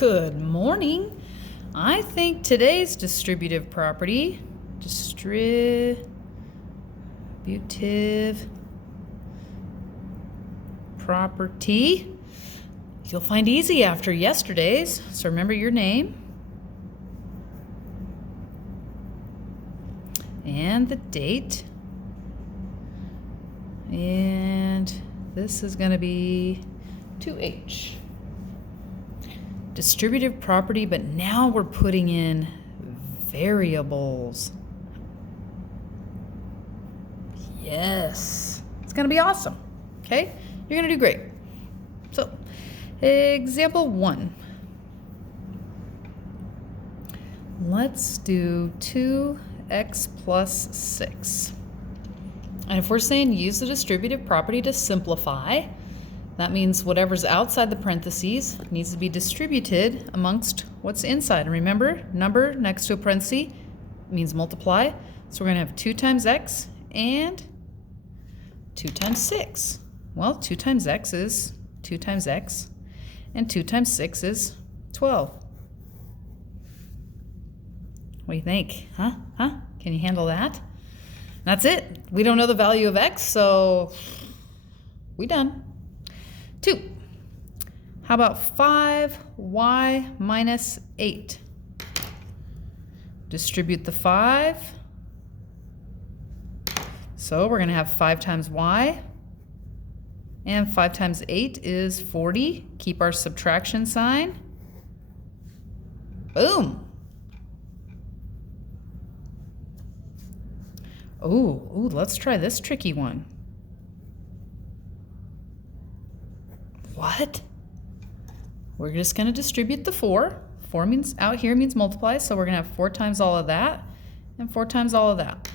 Good morning. I think today's distributive property, you'll find easy after yesterday's. So remember your name and the date. And this is going to be 2H. Distributive property, but now we're putting in variables. Yes, it's going to be awesome. Okay, you're going to do great. So, example 1. Let's do 2x plus 6. And if we're saying use the distributive property to simplify, that means whatever's outside the parentheses needs to be distributed amongst what's inside. And remember, number next to a parenthesis means multiply. So we're going to have 2 times x and 2 times 6. Well, 2 times x is 2 times x, and 2 times 6 is 12. What do you think? Huh? Can you handle that? That's it. We don't know the value of x, so we done. 2. How about 5y minus 8? Distribute the 5. So we're going to have 5 times y. And 5 times 8 is 40. Keep our subtraction sign. Boom. Ooh, let's try this tricky one. What? We're just going to distribute the 4. 4 means out here means multiply, so we're going to have 4 times all of that and 4 times all of that.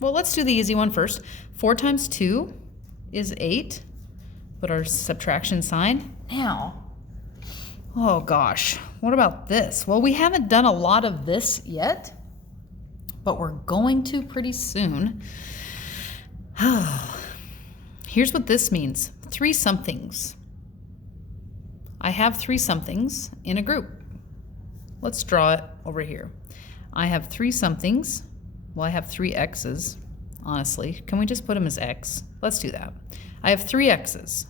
Well, let's do the easy one first. 4 times 2 is 8. Put our subtraction sign. Now, oh gosh, what about this? Well, we haven't done a lot of this yet, but we're going to pretty soon. Here's what this means. 3 somethings. I have 3 somethings in a group. Let's draw it over here. I have 3 somethings. Well, I have 3 x's, honestly. Can we just put them as x? Let's do that. I have 3 x's.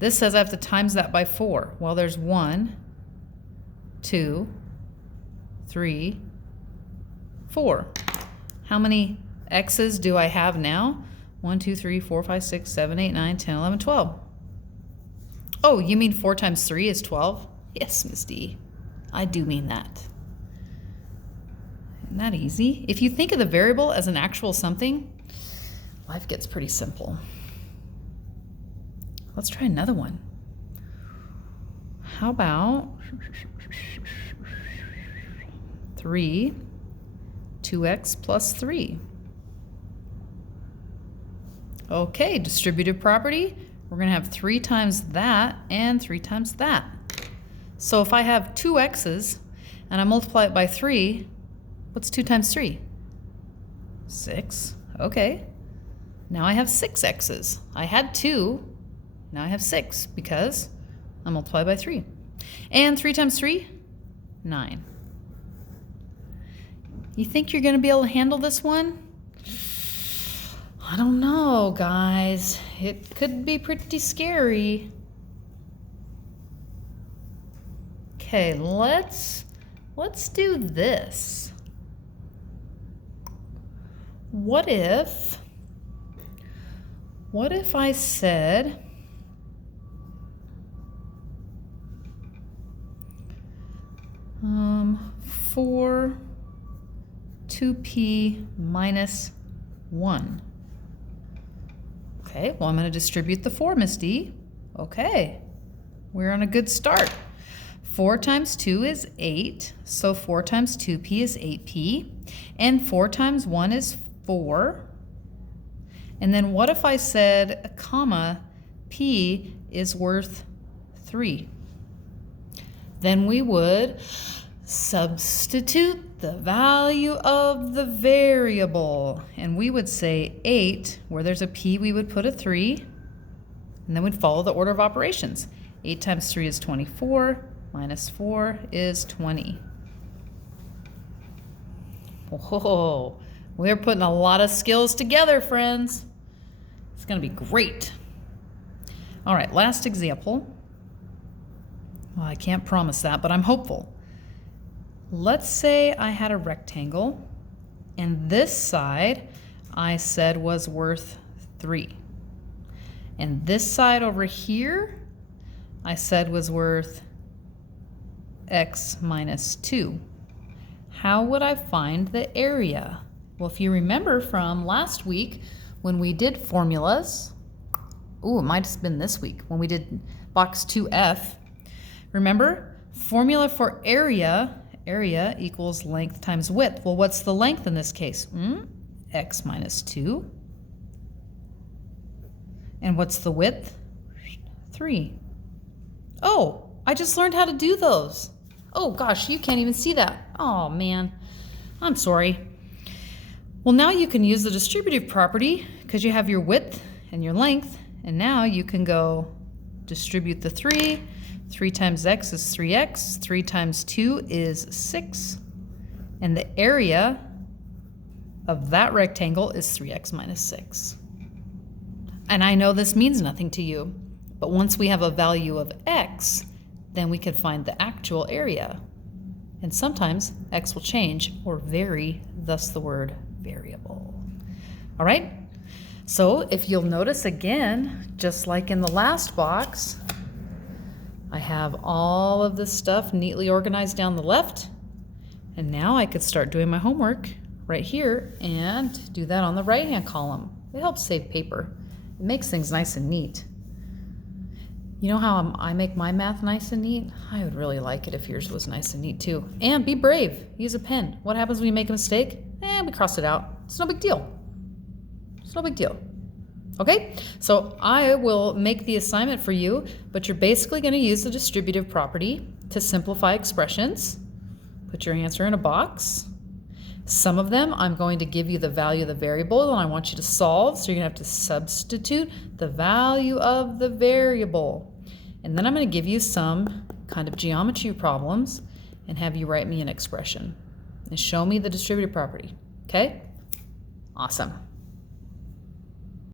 This says I have to times that by 4. Well, there's 1, 2, 3, 4. How many x's do I have now? 1, 2, 3, 4, 5, 6, 7, 8, 9, 10, 11, 12. Oh, you mean 4 times 3 is 12? Yes, Miss D. I do mean that. Isn't that easy? If you think of the variable as an actual something, life gets pretty simple. Let's try another one. How about 2x plus 3? Okay, distributive property. We're going to have 3 times that and 3 times that. So if I have 2 x's and I multiply it by 3, what's 2 times 3? 6. Okay. Now I have 6 x's. I had 2. Now I have 6 because I multiply by 3. And 3 times 3? 9. You think you're going to be able to handle this one? I don't know, guys. It could be pretty scary. Okay, let's do this. What if I said 4 2p minus 1? Okay, well, I'm going to distribute the 4, Miss D. Okay, we're on a good start. 4 times 2 is 8, so 4 times 2p is 8p, and 4 times 1 is 4. And then what if I said a comma, p is worth 3? Then we would substitute the value of the variable. And we would say 8, where there's a p, we would put a 3, and then we'd follow the order of operations. 8 times 3 is 24, minus 4 is 20. Whoa, we're putting a lot of skills together, friends. It's going to be great. All right, last example. Well, I can't promise that, but I'm hopeful. Let's say I had a rectangle, and this side I said was worth 3. And this side over here I said was worth x minus 2. How would I find the area? Well, if you remember from last week when we did formulas, it might have been this week when we did box 2F. Remember, formula for area equals length times width. Well, what's the length in this case? X minus 2. And what's the width? 3. Oh, I just learned how to do those. Oh gosh, you can't even see that. Oh man, I'm sorry. Well, now you can use the distributive property because you have your width and your length, and now you can go distribute the 3. 3 times x is 3x. 3 times 2 is 6. And the area of that rectangle is 3x minus 6. And I know this means nothing to you, but once we have a value of x, then we can find the actual area. And sometimes x will change or vary, thus the word variable. All right? So if you'll notice again, just like in the last box, I have all of this stuff neatly organized down the left. And now I could start doing my homework right here and do that on the right-hand column. It helps save paper. It makes things nice and neat. You know how I make my math nice and neat? I would really like it if yours was nice and neat too. And be brave. Use a pen. What happens when you make a mistake? We cross it out. It's no big deal. It's no big deal. Okay? So I will make the assignment for you, but you're basically going to use the distributive property to simplify expressions. Put your answer in a box. Some of them, I'm going to give you the value of the variable and I want you to solve. So you're going to have to substitute the value of the variable. And then I'm going to give you some kind of geometry problems and have you write me an expression and show me the distributive property. Okay? Awesome.